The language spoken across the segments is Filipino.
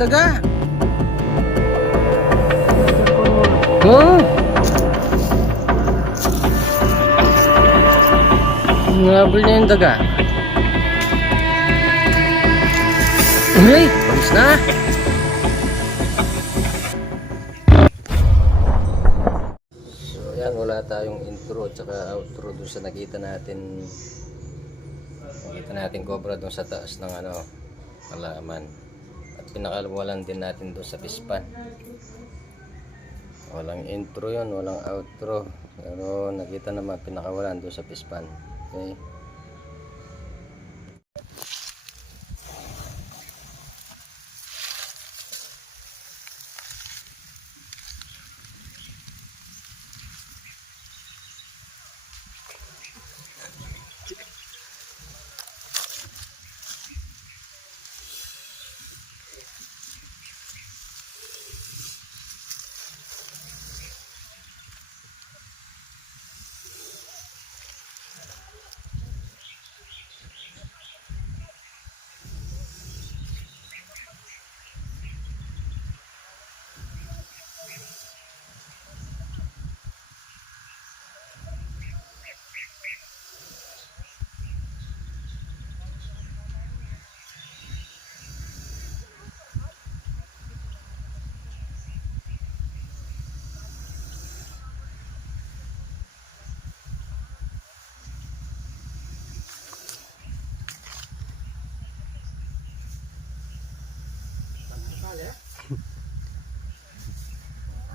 yung daga. Oh. Nabol niya yung daga. Uy, bagus na. So yan, wala tayong intro at saka outro dun sa nakita natin cobra dun sa taas ng halaman. At pinakawalan din natin dun sa pispan. Walang intro yun, walang outro, pero nakita naman pinakawalan dun sa pispan. Okay.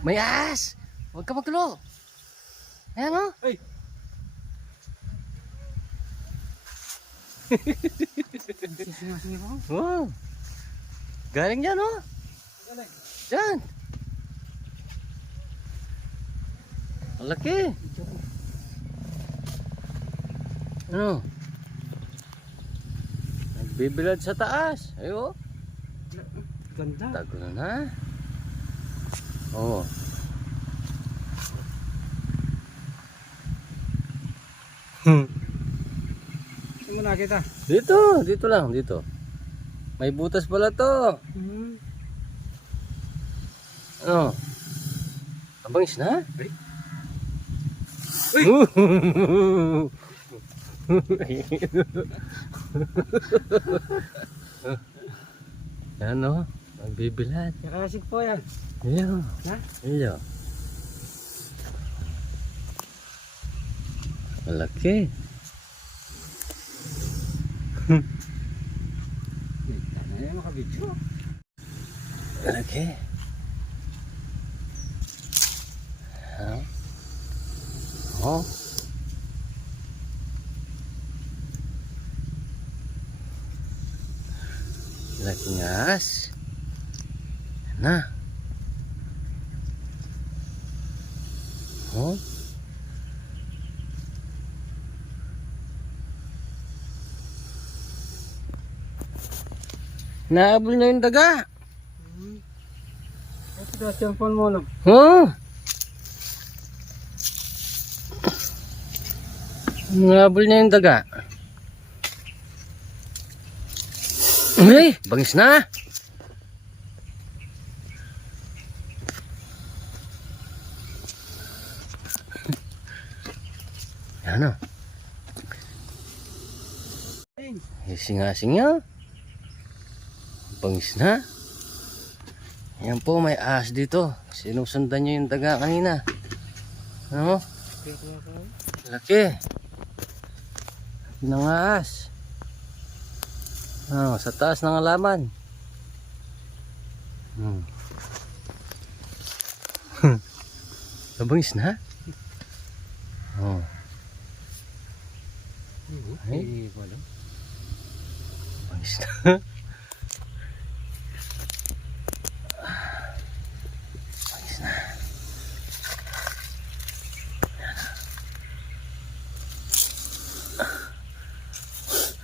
May ahas! Huwag ka magtulo! Ayan o! Ay! Oh. Galing dyan o! Galing? Dyan! Ang laki! Ano? Nagbibilad sa taas! Ayo! Ganda! Tago na! Oh. Saan mo nakita? Dito lang, dito. May butas pala to. Ano? Abangis na? Ay! Yan o, magbibilad. Kakasig po yan. Iyo. Ha? Iyo. Malaki. Ano yan makabidyo? Malaki. Ha? Oh. Laking ahas. Na. Oh. Naabol na yung daga. Ito na cellphone mo lang. Oh. Naabol na yung daga. Uy, bangis na. Ano? Singasing niya. Bangis na. Yan po, may ahas dito. Sinusundan niyo yung daga kanina. Ano? Laki. Laki ng ahas. Sa taas ng halaman. Nabangis na? Oh. Ay, wala. Bangis na. Bangis na.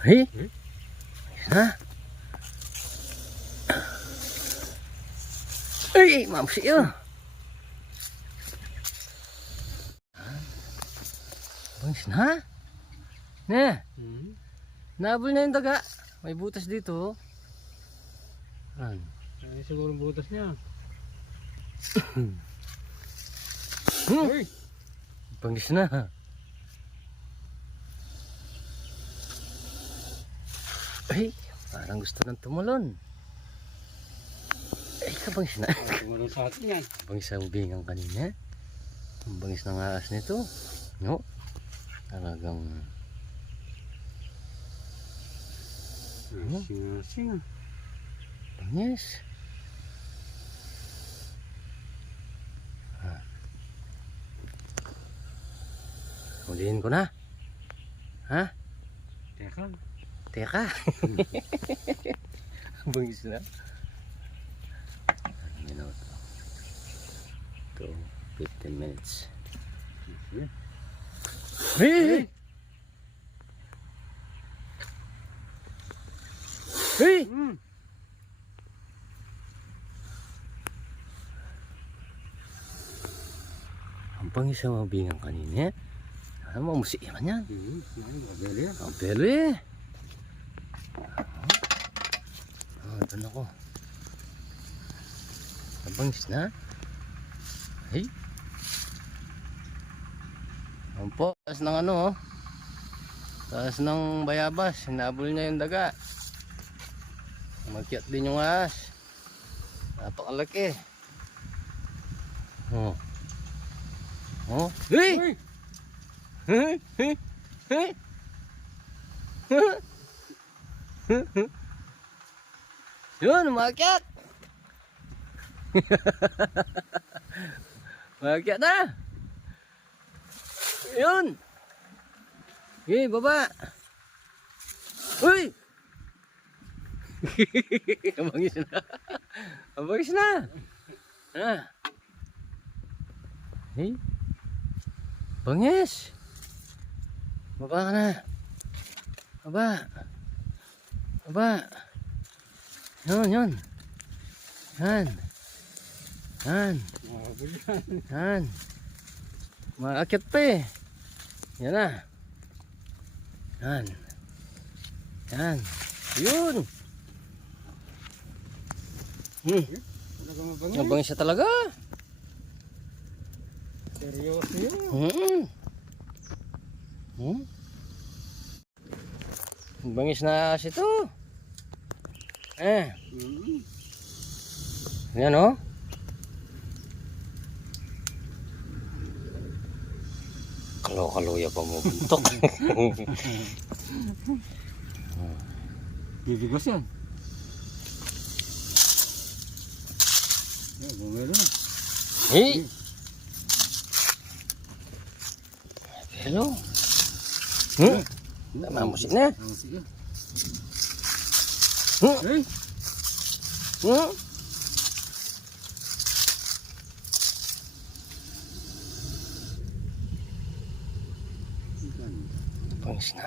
Ay, bangis na. Ay, mamsi yun. Bangis na? Ne? Nabol na yung daga. May butas dito. Yan. Ay, siguro butas niya. Uy! Bangis na. Ay, parang gusto nang tumulon. Ay, kabangis na. Tumulong sa atin yan. Bangis sa ubingan kanina. Ang bangis ng ahas nito. No? Talagang Singa-singa. bangis. Huliin ko na. Ha? Teka. Teka. Bangis na. Minuto. 15 minutes. Hey! Hey! Ang bangis sa mga bingang kanina. Ano mo, musik naman yan. Magagaling yan. Ang pelo eh. Doon ako. Ang bangis na. Hey. Ang po, taas ng ano oh. Taas ng bayabas. Hinabol niya yung daga. Magkiyat din yung ahas. Napakalaki. Oh. Oh. Hey! Hey! Hey! Hey! Yun, umakyat! Umakyat na! Yun! Okay, baba! Uy! Abangis na! Abangis na! Ah! Hey! Bangis! Baba ka na! Baba! Baba! Yun, yun! Yan! Yan! Makakabuli yan. Yan! Maakyat pa eh! Yan na! Yan! Yan! Yun! Talaga mabangis. Nabangis siya talaga! Seryoso yun. Bangis na kasi ito. Yan o. Kalo-kaloya pa mo buntok. Bibigos yan. Bumelo na. Hey! Hello? Tama musik na. Sige. Hmm? Hmm? Bangis na.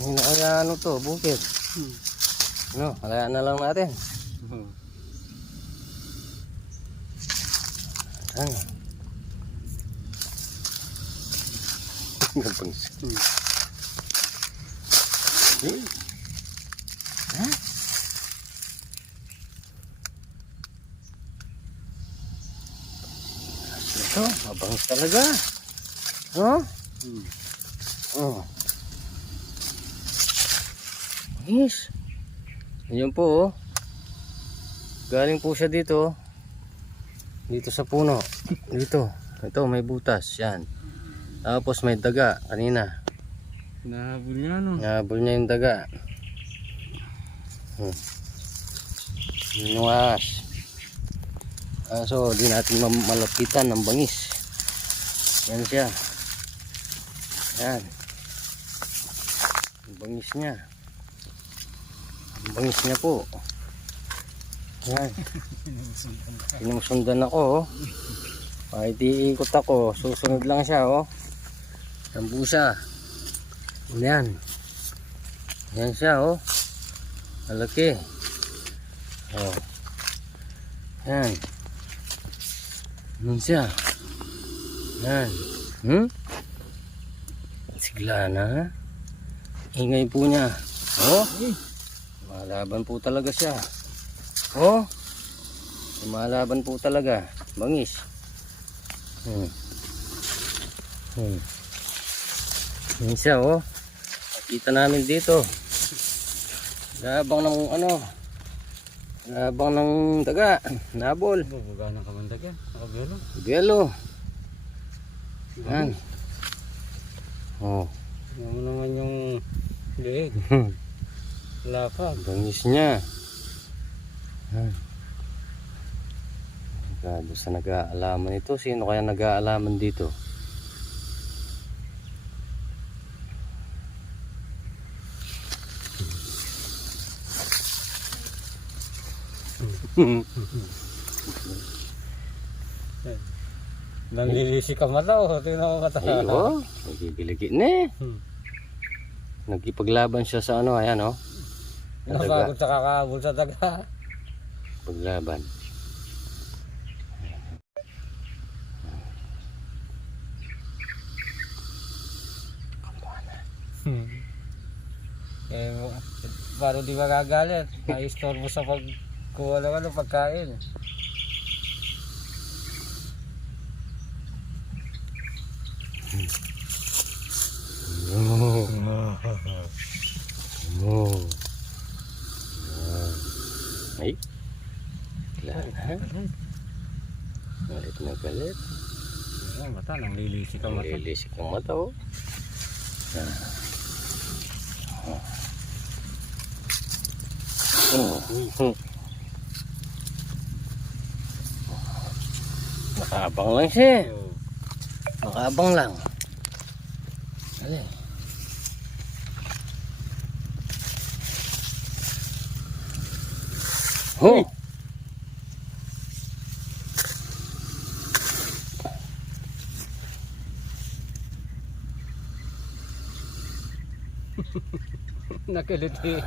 Ano kaya ano to, bukid? Ano, halayaan na lang natin. Ano? Bangis. Ha? Ito, mabangis talaga. Oh? Oh. Bangis. Ayan po oh. Galing po siya dito. Dito sa puno. Dito. Ito may butas. Yan. Tapos may daga kanina. Nahabol niya no. Nahabol niya yung daga. Nuwas. So di natin malapitan ng bangis. Yan siya. Yan. Ang bangis niya. Ang bangis niya po. Yan. Sinusundan ako oh. Kahit iikot ako, susunod lang siya oh. Ang busa. Yan. Yan siya oh. Malaki. Oh. Yan. Yan siya. Yan. Sigla na. Ingay po niya. Oh, malaban po talaga siya. Oh, malaban po talaga. Bangis. Yan siya, oh. Nakita namin dito. Labang ng ano. Labang ng daga. Nabol. Bubuga ng kamandag yan. Nakabelo. Gelo. Yan. Oh. Yan mo naman yung leeg. Lapag. Bangis niya. Yan. Gado sa nag-aalaman ito. Sino kaya nag-aalaman dito? Nanlilisi ka mata o. Tingnan mo mata. Ay, oh. Nagigiligi na eh. Nagkipaglaban siya sa ano. Ayan, oh. Napagod sa kakahabol sa daga. Paglaban. Eh, paano di magagalit? Naistorbo sa pagkuha ng ano, pagkain. Oh. Oh. Ay. Wala na. Galit na galit. Ang mata, nanglilisi ka mata. Lilisik ang mata, oh. Nakaabang lang siya. Nakaabang lang. Dali. Oh. Nakiliti.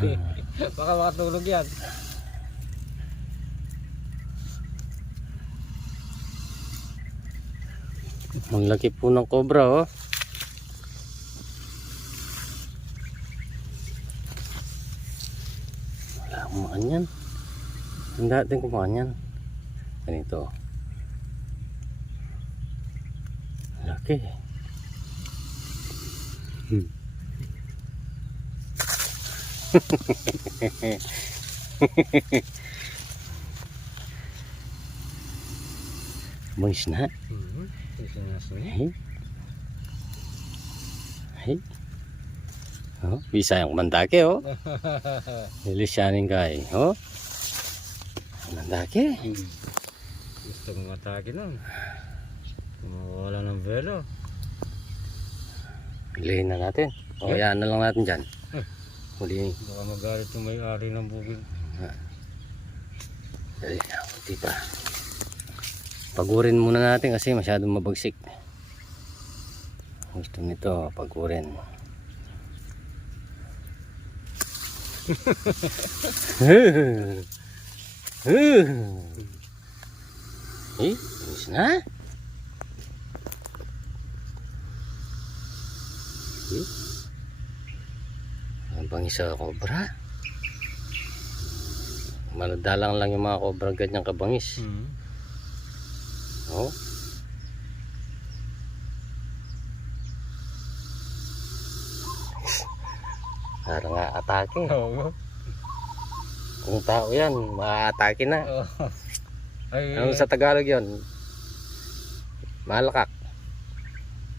Baka makatulog yan. Ang laki po ng cobra, oh. Wala akong makan yan. Ang dating kumakan yan. Ganito. Laki. Bangis na. Ay. Ay. Oh, bisa yang mandake, oh. Nilisyanin ka, eh. Oh. Mandake. Gusto mong atake nun. Mawala ng velo. Hulihin na natin. O, yan na lang natin dyan. Hulihin. Baka magalit yung may-ari ng bukid. Dali na, kunti pa. Pagurin muna natin kasi masyadong mabagsik. Gusto nito, pagurin. Eh, ayos na. Ang bangis sa cobra. Maladalang lang yung mga cobra ganyang kabangis. Oh. Parang atake. Oo. Kung tao yan, ma-atake na. Ay, Ano sa Tagalog yon? Malakak.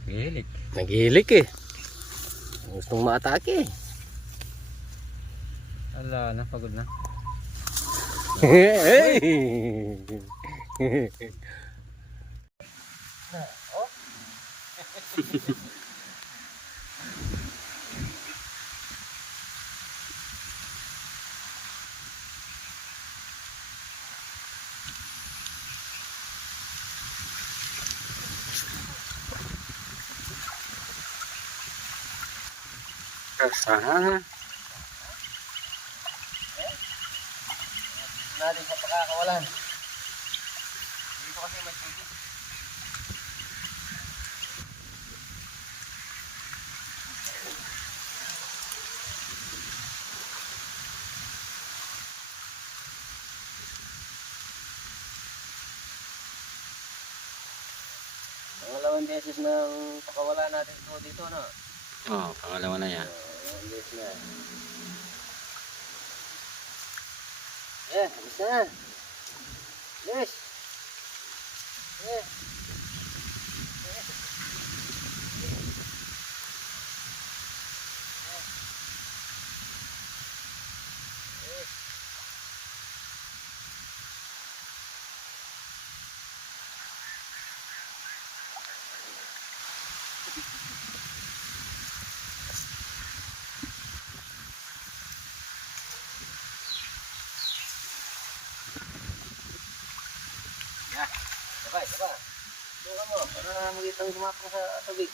gilik. Naghihilik eh. Gustong ma-atake. Ala, napagod na. Hey! Sana natin sa pakakawalan. Dito kasi may tubig. pangalawang beses ng pakawala natin ito dito, no? Oo, pangalawa na yan. Pangalawang beses na. Alis na. Alis. Sabay. Suka mo, para magitang gumapang sa tubig.